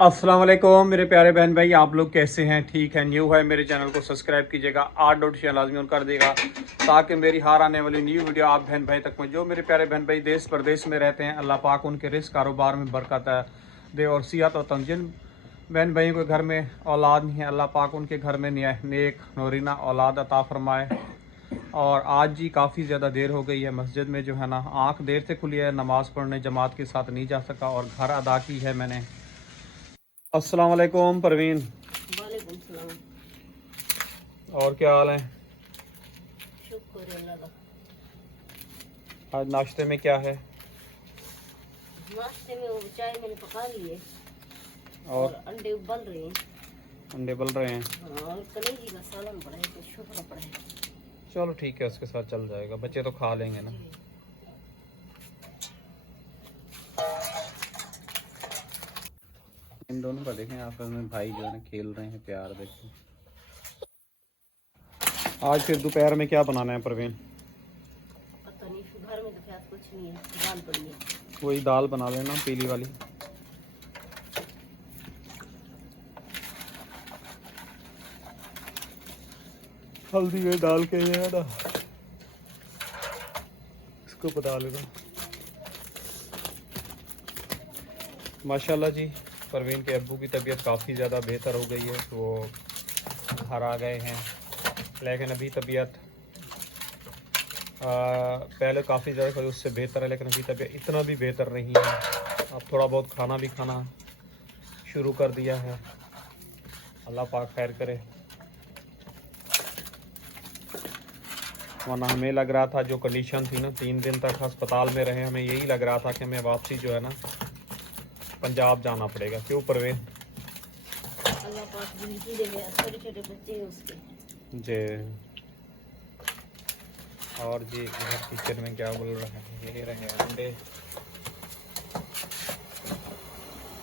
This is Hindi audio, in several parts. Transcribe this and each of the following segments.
अस्सलाम वालेकुम मेरे प्यारे बहन भाई, आप लोग कैसे हैं? ठीक है? न्यू है मेरे चैनल को सब्सक्राइब कीजिएगा, आठ नोटिफिकेशन लाजमी ऑन कर देगा ताकि मेरी हर आने वाली न्यू वीडियो आप बहन भाई तक पहुँचे। जो मेरे प्यारे बहन भाई देश प्रदेश में रहते हैं, अल्लाह पाक उनके रिस्क कारोबार में बरकत दे और सियात और तंजिन बहन भाइयों के घर में औलाद नहीं है, अल्लाह पाक उनके घर में नेक नूरीना औलाद अता फरमाए। और आज जी काफ़ी ज़्यादा देर हो गई है, मस्जिद में जो है ना आँख देर से खुली है, नमाज़ पढ़ने जमात के साथ नहीं जा सका और घर अदा की है मैंने। अस्सलाम वालेकुम परवीन। वालेकुम सलाम। और क्या हाल है? शुक्र अल्लाह का। आज नाश्ते में क्या है? नाश्ते में वो चाय मैंने पका ली है और अंडे उबल रहे हैं। अंडे बल रहे हैं। हाँ, और कलेजी का सालन पड़ा है तो शुक्र पड़ा है। चलो ठीक है, उसके साथ चल जाएगा, बच्चे तो खा लेंगे ना। इन दोनों का देखें आपस में, भाई जो है ना खेल रहे हैं, प्यार देखें। आज फिर दोपहर में क्या बनाना है परवीन? पता नहीं, घर में तो फिर कुछ नहीं है, दाल पड़ी है। वही दाल बना लेना, पीली वाली। हल्दी में डाल के ये है ना, इसको बता लेना। माशाल्लाह जी, परवीन के अब्बू की तबीयत काफ़ी ज़्यादा बेहतर हो गई है, तो वो घर आ गए हैं। लेकिन अभी तबीयत पहले काफ़ी ज़्यादा थी, उससे बेहतर है, लेकिन अभी तबीयत इतना भी बेहतर नहीं है। अब थोड़ा बहुत खाना भी खाना शुरू कर दिया है, अल्लाह पाक खैर करे। वरना हमें लग रहा था, जो कंडीशन थी ना, 3 दिन तक अस्पताल में रहे, हमें यही लग रहा था कि हमें वापसी जो है ना पंजाब जाना पड़ेगा। क्यों परवीन? अल्लाह पाक जिंदगी दे, छोटे छोटे बच्चे हैं उसके। जी। और जी इधर किचन में क्या बोल रहा है? ये रहे अंडे,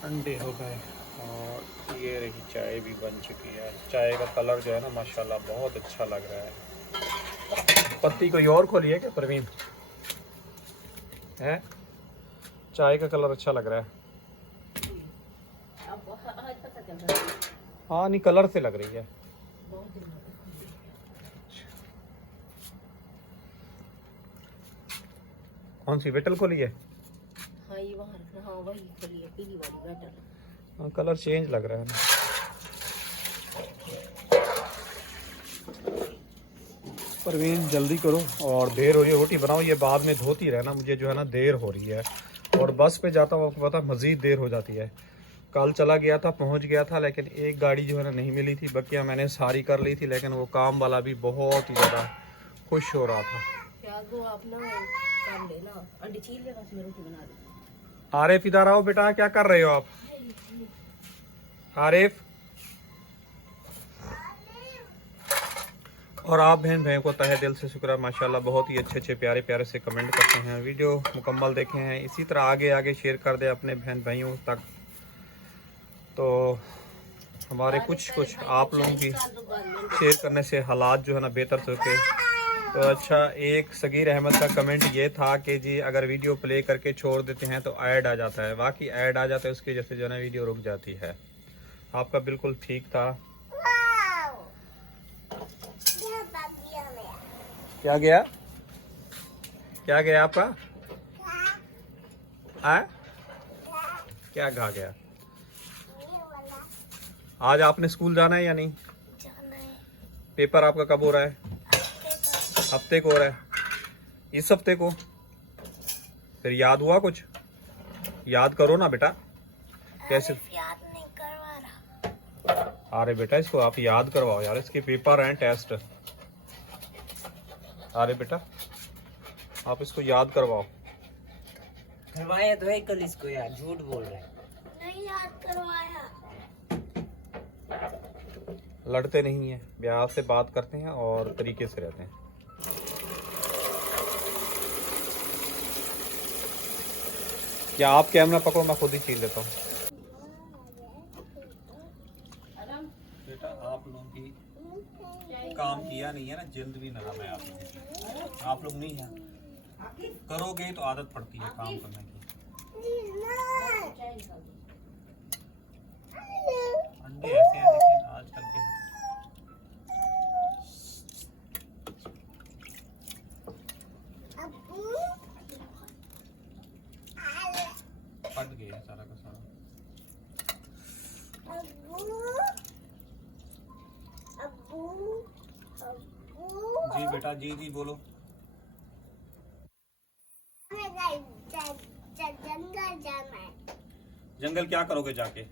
अंडे हो गए और ये रही चाय भी बन चुकी है। चाय का कलर जो है ना माशाल्लाह बहुत अच्छा लग रहा है। पत्ती कोई और खोली है क्या परवीन? है, चाय का कलर अच्छा लग रहा है। अब आज पता चल रहा है। हाँ नहीं, कलर से लग रही है। बहुत दिन हो गए। कौन सी बेटल खोली है? हाँ ये वहाँ रखना, हाँ वही खोली है, पीली वाली बैटल। हाँ कलर चेंज लग रहा है ना। परवीन जल्दी करो और देर हो रही है, रोटी बनाओ, ये बाद में धोती रहना, मुझे जो है ना देर हो रही है। और बस पे जाता हूँ, आपको पता मज़ीद देर हो जाती है। कल चला गया था, पहुंच गया था, लेकिन एक गाड़ी जो है ना नहीं मिली थी, बकिया मैंने सारी कर ली थी, लेकिन वो काम वाला भी बहुत ही ज़्यादा खुश हो रहा था। प्याज दो आप ना, काम लेना, अंडे छील लेगा, उसमें रोटी बना दो। आरिफ इधर आओ बेटा, क्या कर रहे हो आप? आरिफ। और आप बहन भाइयों को तहे दिल से शुक्र है, माशाल्लाह बहुत ही अच्छे अच्छे प्यारे प्यारे से कमेंट करते हैं। वीडियो मुकम्मल देखे हैं, इसी तरह आगे आगे शेयर कर दे अपने बहन भाइयों तक, तो हमारे कुछ आप लोगों की शेयर करने से हालात जो है ना बेहतर हो सके। तो अच्छा, एक सगीर अहमद का कमेंट ये था कि जी अगर वीडियो प्ले करके छोड़ देते हैं तो ऐड आ जाता है। वाकई ऐड आ जाता है, उसकी वजह से जो है ना वीडियो रुक जाती है। आपका बिल्कुल ठीक था। क्या गया? क्या गया आपका? आ? क्या कहा गया? आज आपने स्कूल जाना है या नहीं? जाना है। पेपर आपका कब हो रहा है? हफ्ते को हो रहा है? इस हफ्ते को? फिर याद हुआ कुछ? याद करो ना बेटा। कैसे याद नहीं करवा रहा। अरे बेटा इसको आप याद करवाओ यार, इसके पेपर हैं, टेस्ट। अरे बेटा आप इसको याद करवाओ। करवाया तो है कल इसको यार, झूठ बोल रहे हैं। नहीं याद करवाया। लड़ते नहीं हैं, प्यार से बात करते हैं और तरीके से रहते हैं। या आप कैमरा पकड़ो, मैं खुद ही छीन लेता हूँ। बेटा आप लोगों की काम किया नहीं है ना, जल्द भी नरम है आप लोग नहीं है, करोगे तो आदत पड़ती है काम करने की। जी बेटा, जी जी बोलो। जंगल जाना है। जंगल क्या करोगे जाके?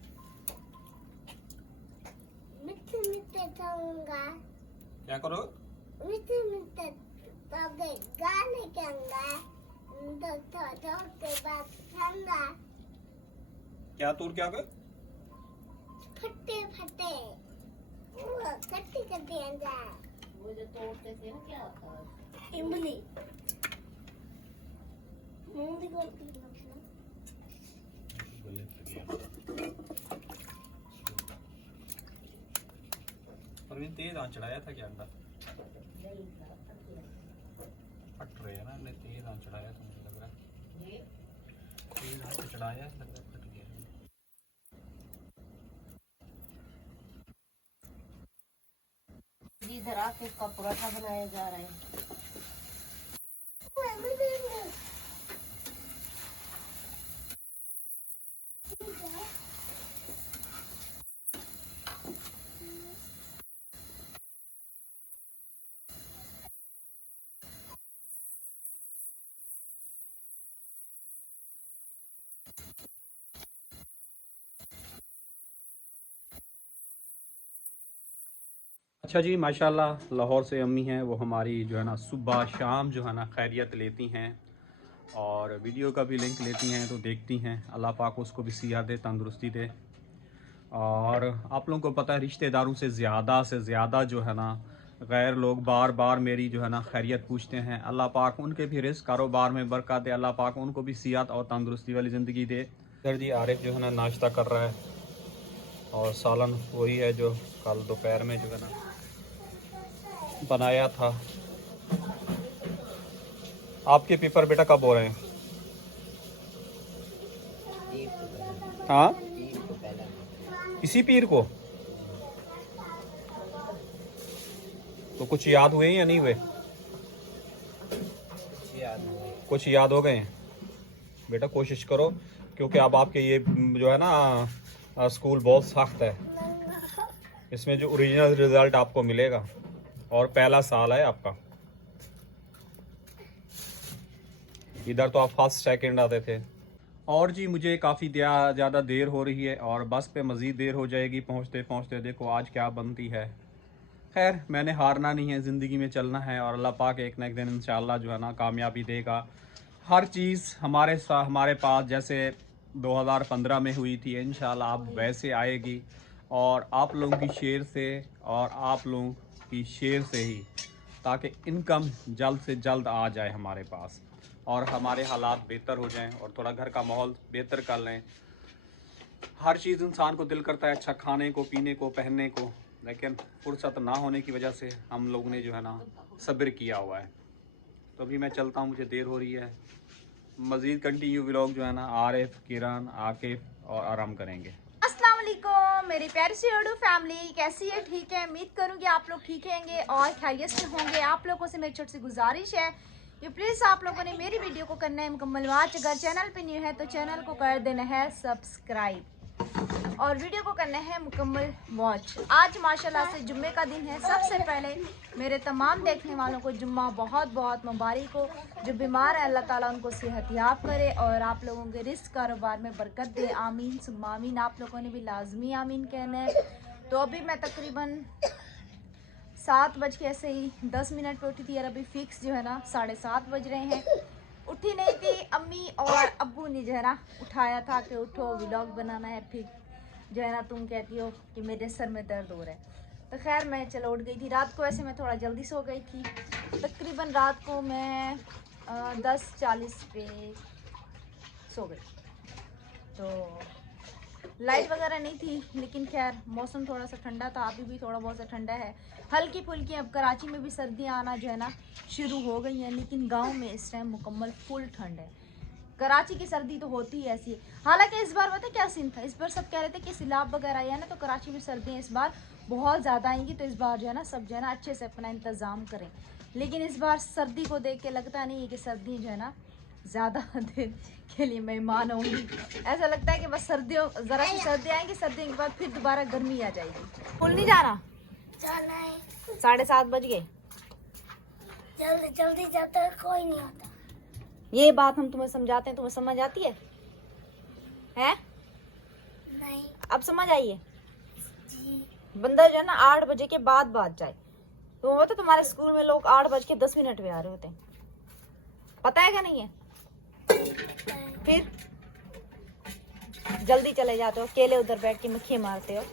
मीठे मीठे खाऊंगा। क्या करो? मीठे मीठे तबे गाने गाऊंगा। तो के बाद खाऊंगा। क्या तोड़ क्या कर? फटे फटे वो कट्टी कट्टी अंदर वो जो तोड़ते थे ना, क्या था? इमली मूंगी को परवीन तेज आंच चढ़ाया था क्या अंडा? नहीं था, फट गया। फट रहे हैं ना, ने तेज आंच चढ़ाया था, मुझे लग रहा है ये तेज आंच चढ़ाया, लग रहा है फट गया। इधर आके इसका पराठा बनाया जा रहा है। अच्छा जी, माशाल्लाह लाहौर से अम्मी हैं, वो हमारी जो है ना सुबह शाम जो है ना खैरियत लेती हैं और वीडियो का भी लिंक लेती हैं, तो देखती हैं। अल्लाह पाक उसको भी सेहत दे, तंदुरुस्ती दे। और आप लोगों को पता है, रिश्तेदारों से ज़्यादा जो है ना गैर लोग बार बार मेरी जो है ना खैरियत पूछते हैं। अल्लाह पाक उनके भी रिस्क कारोबार में बरकत दे, अल्लाह पाक उनको भी सेहत और तंदुरुस्ती वाली ज़िंदगी दे। इधर जी आरिफ जो है ना नाश्ता कर रहा है और सालन वही है जो कल दोपहर में जो है ना बनाया था। आपके पेपर बेटा कब हो रहे हैं? हाँ, इसी पीर को। तो कुछ याद हुए या नहीं हुए? कुछ याद हो गए हैं बेटा, कोशिश करो, क्योंकि अब आपके ये जो है ना स्कूल बहुत सख्त है। इसमें जो ओरिजिनल रिजल्ट आपको मिलेगा और पहला साल है आपका। इधर तो आप फर्स्ट सेकंड आते थे। और जी मुझे काफ़ी ज़्यादा देर हो रही है और बस पे मज़ीद देर हो जाएगी पहुंचते पहुंचते। देखो आज क्या बनती है। खैर, मैंने हारना नहीं है, ज़िंदगी में चलना है और अल्लाह पाक एक ना एक दिन इंशाल्लाह जो है ना कामयाबी देगा। हर चीज़ हमारे पास जैसे 2015 में हुई थी, इंशाल्लाह अब वैसे आएगी। और आप लोगों की शेयर से और आप लोगों की शेयर से ही, ताकि इनकम जल्द से जल्द आ जाए हमारे पास और हमारे हालात बेहतर हो जाएं और थोड़ा घर का माहौल बेहतर कर लें। हर चीज़ इंसान को दिल करता है अच्छा खाने को, पीने को, पहनने को, लेकिन फुर्सत ना होने की वजह से हम लोग ने जो है ना सब्र किया हुआ है। तो अभी मैं चलता हूँ, मुझे देर हो रही है। मज़ीद कंटिन्यू व्लॉग जो है ना आरिफ, किरण, आकिफ और आराम करेंगे। अस्सलाम वालेकुम मेरी प्यारी सी उर्दू फैमिली, कैसी है? ठीक है, उम्मीद करूँगी आप लोग ठीक रहेंगे और खैरियत से होंगे। आप लोगों से मेरी छोटी सी गुजारिश है कि प्लीज़ आप लोगों ने मेरी वीडियो को करना है मुकम्मल वॉच। अगर चैनल पे न्यू है तो चैनल को कर देना है सब्सक्राइब और वीडियो को करना है मुकम्मल वॉच। आज माशाल्लाह से जुम्मे का दिन है। सबसे पहले मेरे तमाम देखने वालों को जुम्मा बहुत बहुत मुबारक हो। जो बीमार है अल्लाह ताला उनको सेहतयाब करे और आप लोगों के रिस्क कारोबार में बरकत दे। आमीन सुम्मा आमीन। आप लोगों ने भी लाजमी आमीन कहना है। तो अभी मैं तकरीबन 7:10 पे उठी थी और अभी फिक्स जो है ना 7:30 बज रहे हैं। उठी नहीं थी, अम्मी और अब्बू ने जो है ना उठाया था कि उठो व्लॉग बनाना है। फिर जो है ना तुम कहती हो कि मेरे सर में दर्द हो रहा है। तो खैर मैं चलो उठ गई थी। रात को ऐसे मैं थोड़ा जल्दी सो गई थी। तकरीबन रात को मैं 10:40 पे सो गई। तो लाइट वगैरह नहीं थी, लेकिन खैर मौसम थोड़ा सा ठंडा था। अभी भी थोड़ा बहुत सा ठंडा है, हल्की फुल्की। अब कराची में भी सर्दियाँ आना जो है ना शुरू हो गई हैं, लेकिन गांव में इस टाइम मुकम्मल फुल ठंड है। कराची की सर्दी तो होती ही ऐसी है। हालांकि इस बार पता क्या सीन था, इस बार सब कह रहे थे कि सैलाब वगैरह आया ना, तो कराची में सर्दियाँ इस बार बहुत ज़्यादा आएंगी। तो इस बार जो है ना सब जो है ना अच्छे से अपना इंतज़ाम करें। लेकिन इस बार सर्दी को देख के लगता नहीं है कि सर्दी जो है ना ज़्यादा दिन के लिए मेहमान होंगी। ऐसा लगता है कि बस सर्दियों ज़रा सी सर्दी आएंगी, सर्दियों के बाद फिर दोबारा गर्मी आ जाएगी। स्कूल नहीं जा रहा? चला है। 7:30 बज गए। जल्दी जल्दी जाता है, कोई नहीं आता। ये बात हम तुम्हें समझाते हैं, तुम्हें समझ आती है? हैं? नहीं अब समझ आई है? जी। बंदा जो है ना 8 बजे के बाद जाए। तो वो तो तुम्हारे स्कूल में लोग 8:10 पे आ रहे होते हैं, पता है क्या नहीं है? फिर जल्दी चले जाते हो, अकेले उधर बैठ के मक्खी मारते हो।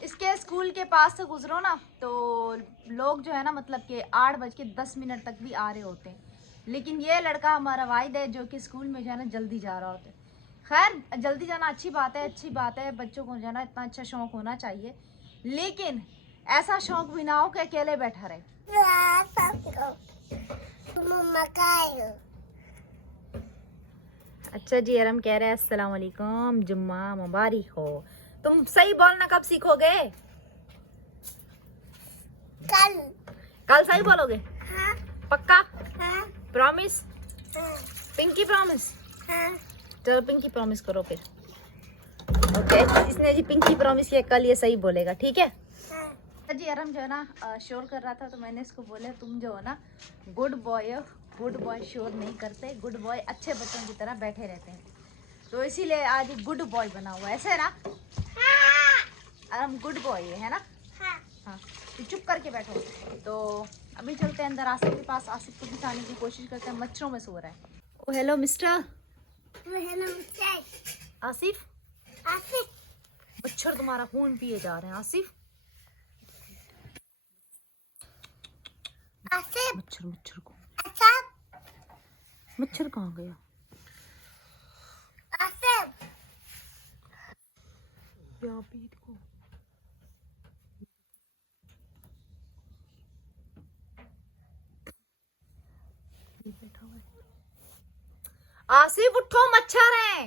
इसके स्कूल के पास से गुजरो ना तो लोग जो है ना मतलब कि 8:10 तक भी आ रहे होते हैं, लेकिन ये लड़का हमारा वाहिद है जो कि स्कूल में जो है ना जल्दी जा रहा होता है। खैर जल्दी जाना अच्छी बात है, बच्चों को जो है ना इतना अच्छा शौक होना चाहिए, लेकिन ऐसा शौक भी ना हो कि अकेले बैठा रहे। अच्छा जी, अरम कह रहे हैं अस्सलाम वालेकुम, जुम्मा मुबारक हो। तुम सही बोलना कब सीखोगे? कल सही बोलोगे? हाँ पक्का? हाँ प्रॉमिस? हाँ पिंकी प्रॉमिस? हाँ। चलो पिंकी प्रॉमिस करो फिर। ओके, इसने जी पिंकी प्रॉमिस किया, कल ये सही बोलेगा, ठीक है? जी अरम जो है ना शोर कर रहा था तो मैंने इसको बोले तुम जो है ना गुड बॉय शोर नहीं करते, गुड बॉय अच्छे बच्चों की तरह बैठे रहते हैं, तो इसीलिए आज गुड बॉय बना हुआ है, ऐसे है ना? अरम गुड बॉय है ना? हाँ, तो चुप करके बैठो। तो अभी चलते हैं अंदर आसिफ के पास, आसिफ को दिखाने की कोशिश करते हैं, मच्छरों में सो रहा है। ओ हेलो मिस्टर आसिफ, मच्छर तुम्हारा खून पिए जा रहे हैं आसिफ। मच्छर को मच्छर कहाँ गया? को बैठा हुआ है। आसिफ उठो, मच्छर है,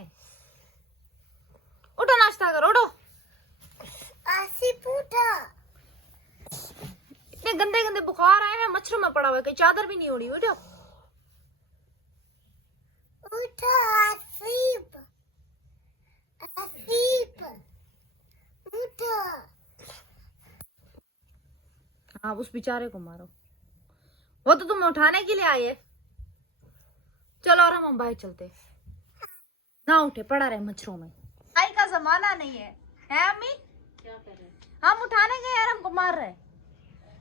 उठो नाश्ता करो, उठो। इतने गंदे गंदे बुखार आए हैं, मच्छरों में पड़ा हुआ है, कहीं चादर भी नहीं ओढ़ी। उठो हाँ, उस बेचारे को मारो, वो तो तुम उठाने के लिए आए। चलो और हम बाहर चलते, ना उठे पड़ा रहे मच्छरों में। भाई का जमाना नहीं है अम्मी? क्या कर रहे हैं? हम उठाने गए यार, हमको मार रहे।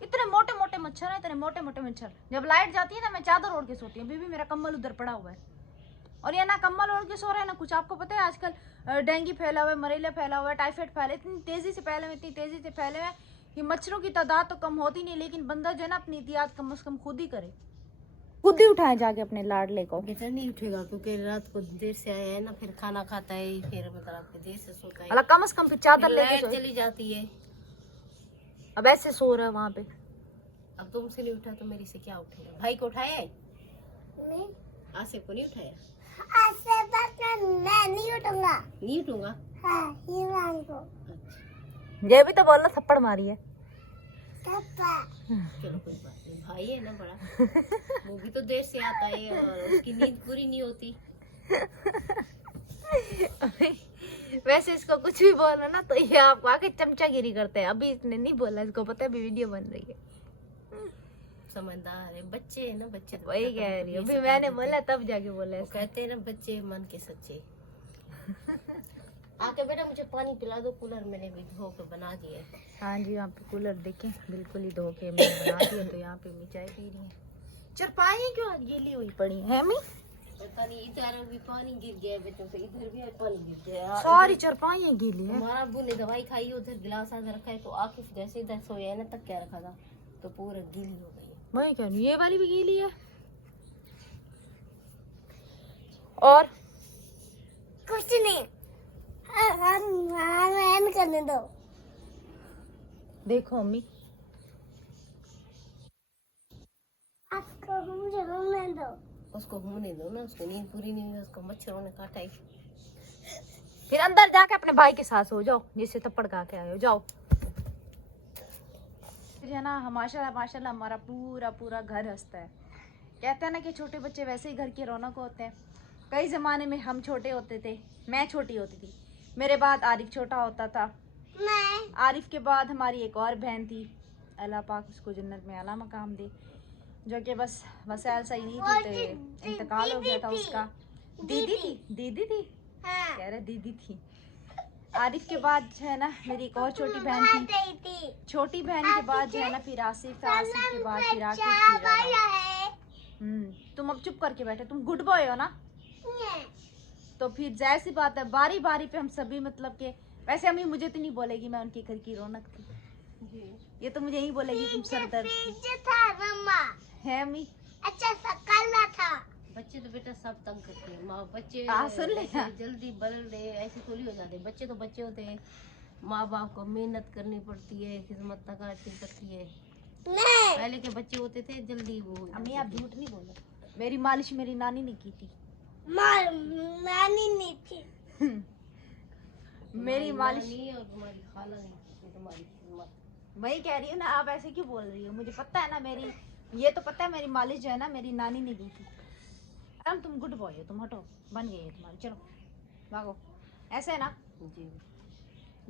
इतने मोटे मोटे मच्छर है, इतने मोटे मोटे मच्छर। जब लाइट जाती है ना मैं चादर ओढ़ के सोती हूँ, बीबी मेरा कंबल उधर पड़ा हुआ है, और ये ना कंबल ओढ़ के सो रहे हैं ना कुछ। आपको पता है आजकल डेंगू फैला हुआ है, मलेरिया फैला हुआ है, टाइफाइड फैला, इतनी तेजी से फैले हुए कि मच्छरों की तादाद तो कम होती नहीं, लेकिन बंदा जो है ना अपनी एहतियात कम से कम खुद ही करे, खुद ही उठाए जाके अपने लाडले को। बेटा नहीं उठेगा क्योंकि रात को देर से आया है ना, फिर खाना खाता है, फिर मतलब देर से सोता है। कम से कम फिर चादर लेके लाइट चली जाती है। अब ऐसे सो रहा है वहाँ पे। अब तुमसे नहीं उठा तो मेरी से क्या उठेगा? भाई को उठाया है? आसिफ को नहीं उठाया? मैं नहीं उठूंगा। नहीं उठूंगा? हाँ, ये भी तो बोलना थप्पड़ मारी है। चलो कोई बात नहीं, भाई है ना बड़ा, वो भी तो देर से आता है और उसकी नींद पूरी नहीं होती। वैसे इसको कुछ भी बोलो ना तो ये आपको आके चमचागिरी करते हैं। अभी इसने नहीं बोला, इसको पता है अभी वीडियो बन रही है। समझदार है, बच्चे है ना, बच्चे तो वही कह रही हूँ, अभी मैंने बोला तब जाके बोला। कहते हैं ना बच्चे मन के सच्चे। आके बेटा मुझे पानी पिला दो, कूलर मैंने भी धो के बना दिए। हाँ जी, यहाँ पे कूलर देखें बिल्कुल ही धो के मैंने बना दिया, तो यहाँ पे चाय पी रही है। चरपाई क्यों आज गीली हुई पड़ी है? पता नहीं, इधर भी पानी गिर गया बच्चों से, इधर भी पानी गिर गया, सारी चरपाई गीली है। हमारा अब्बू ने दवाई खाई, उधर गिलास आधा रखा है, तो आकिफ जैसे इधर सोया है ना तक क्या रखा था तो पूरा गीली हो गई है। मैं क्या नहीं, ये वाली भी गीली है। और कुछ नहीं, हाँ, करने दो। देखो अम्मी, आपको मुझे घूमने दो। उसको घूमने दो ना, उसको नींद पूरी नहीं हुई, उसको मच्छरों ने काटा है। फिर अंदर जाके अपने भाई के साथ सो जाओ, जिससे थप्पड़ खा के आए हो, जाओ। फिर है ना माशाल्लाह माशाल्लाह हमारा पूरा पूरा घर हंसता है। कहते हैं ना कि छोटे बच्चे वैसे ही घर की रौनक होते हैं। कई ज़माने में हम छोटे होते थे, मैं छोटी होती थी, मेरे बाद आरिफ छोटा होता था, आरिफ के बाद हमारी एक और बहन थी, अल्लाह पाक उसको जन्नत में आला मकाम दे, जो कि बस वसैल सही नहीं थी तो इंतकाल हो गया था उसका। दीदी थी हाँ कह रहे दीदी थी। आरिफ के बाद जो है ना मेरी एक और छोटी बहन थी। छोटी बहन के बाद जो है ना फिर आसिफ था, आसिफ के बाद फिर आकिब, फिर आराम। तुम अब चुप करके बैठे, तुम गुड बॉय हो ना, तो फिर जाहिर सी बात है बारी बारी पे हम सभी मतलब के, वैसे अम्मी मुझे तो नहीं बोलेगी मैं उनके घर की रौनक थी, ये तो मुझे यही बोलेगी तुम सरदर्द थी। था मम्मा है अम्मी? अच्छा सकलना था। बच्चे तो बेटा सब तंग करते हैं माँ, बच्चे सुन ले ऐसे जल्दी बल रहे ऐसे थोड़ी हो जाते, बच्चे तो बच्चे होते हैं, माँ बाप को मेहनत करनी पड़ती है, खिदमत करनी पड़ती है। नहीं पहले के बच्चे होते थे जल्दी वो हो अम्मी जाते आप झूठ नहीं बोलो, मेरी मालिश मेरी नानी ने की थी। नानी नहीं थी। थे। मेरी मालिश नानी और तुम्हारी खाला ने की तुम्हारी खिदमत। वही कह रही हूँ ना, आप ऐसे क्यों बोल रही हो, मुझे पता है ना, मेरी ये तो पता है मेरी मालिश जो है ना मेरी नानी ने की थी। अब तुम गुड बॉय हो, तुम हटो, बन गई है तुम्हारी, चलो भागो, ऐसे है ना। जी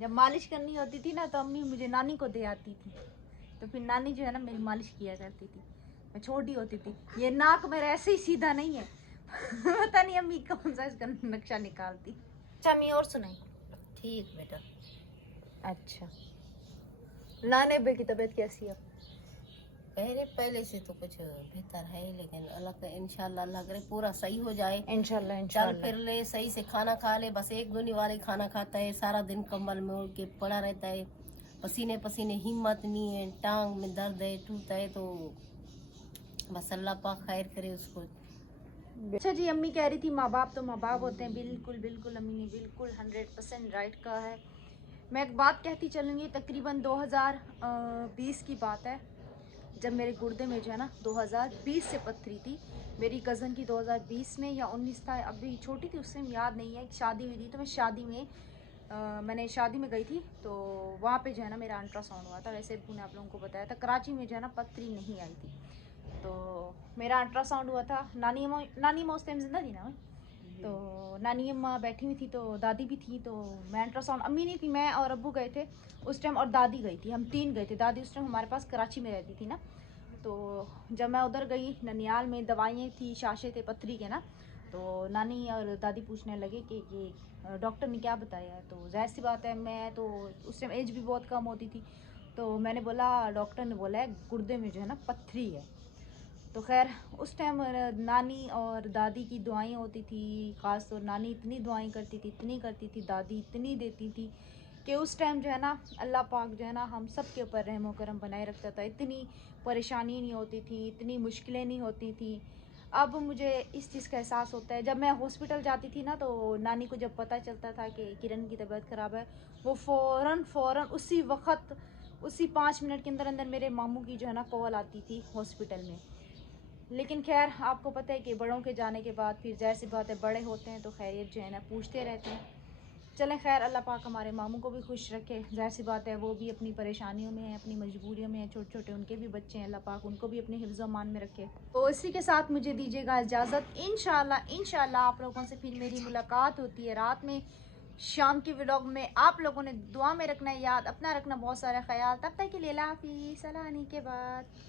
जब मालिश करनी होती थी ना तो अम्मी मुझे नानी को दे आती थी, तो फिर नानी जो है ना मेरी मालिश किया करती थी। मैं छोटी होती थी, ये नाक मेरा ऐसे ही सीधा नहीं है पता नहीं अम्मी कौन सा इसका नक्शा निकालती। अच्छा अम्मी और सुनाई। ठीक बेटा। अच्छा नाने बे की तबीयत कैसी है? पहले से तो कुछ बेहतर है, लेकिन अल्लाह का इंशाल्लाह अल्लाह करे पूरा सही हो जाए। इंशाल्लाह चल इंशाल्लाह। फिर ले, सही से खाना खा ले, बस एक दूनी वाले खाना खाता है, सारा दिन कंबल में ओढ़ के पड़ा रहता है, पसीने पसीने, हिम्मत नहीं है, टांग में दर्द है, टूटता है, तो बस अल्लाह पाक खैर करे उसको। अच्छा जी, अम्मी कह रही थी माँ बाप तो माँ बाप होते हैं, बिल्कुल बिल्कुल अम्मी ने बिल्कुल 100% राइट कहा है। मैं एक बात कहती चलूँगी, तकरीबन 2020 की बात है, जब मेरे गुर्दे में जो है ना 2020 से पत्थरी थी। मेरी कज़न की 2020 में या 19 था, अभी छोटी थी उससे याद नहीं है, शादी हुई थी तो मैं शादी में मैंने शादी में गई थी, तो वहाँ पे जो है ना मेरा अल्ट्रासाउंड हुआ था। वैसे ने आप लोगों को बताया था कराची में जो है ना पत्थरी नहीं आई थी, तो मेरा अल्ट्रासाउंड हुआ था। नानी अम्मा उस टाइम जिंदा थी ना, तो नानी अम्मा बैठी हुई थी, तो दादी भी थी, तो मैं अल्ट्रासाउंड, अम्मी नहीं थी, मैं और अब्बू गए थे उस टाइम, और दादी गई थी, हम 3 गए थे। दादी उस टाइम हमारे पास कराची में रहती थी ना, तो जब मैं उधर गई ननियाल में, दवाइयाँ थी, शाशे थे पत्थरी के ना, तो नानी और दादी पूछने लगे कि ये डॉक्टर ने क्या बताया है। तो जाहिर सी बात है, मैं तो उस टाइम एज भी बहुत कम होती थी, तो मैंने बोला डॉक्टर ने बोला है गुर्दे में जो है ना पत्थरी है। तो खैर उस टाइम नानी और दादी की दुआएं होती थी, ख़ास तौर नानी इतनी दुआएं करती थी, इतनी करती थी, दादी इतनी देती थी कि उस टाइम जो है ना अल्लाह पाक जो है ना हम सब के ऊपर रहम करम बनाए रखता था। इतनी परेशानी नहीं होती थी, इतनी मुश्किलें नहीं होती थी। अब मुझे इस चीज़ का एहसास होता है, जब मैं हॉस्पिटल जाती थी ना, तो नानी को जब पता चलता था कि किरण की तबीयत ख़राब है, वो फ़ौरन उसी वक्त, उसी 5 मिनट के अंदर अंदर मेरे मामू की जो है ना कॉल आती थी हॉस्पिटल में। लेकिन खैर आपको पता है कि बड़ों के जाने के बाद फिर जैसी बात है, बड़े होते हैं तो खैरियत जो है ना पूछते रहते हैं। चलें खैर, अल्लाह पाक हमारे मामू को भी खुश रखे, ज़ाहिर सी बात है वो भी अपनी परेशानियों में है, अपनी मजबूरियों में है, छोटे छोटे उनके भी बच्चे हैं, अल्लाह पाक उनको भी अपने हिफ्ज़ अमान में रखे। तो इसी के साथ मुझे दीजिएगा इजाज़त, इंशाल्लाह आप लोगों से फिर मेरी मुलाकात होती है रात में, शाम की व्लॉग में। आप लोगों ने दुआ में रखना है याद, अपना रखना बहुत सारा ख्याल, तब तक के लिए अल्लाह हाफ़िज़, सलाह के बाद।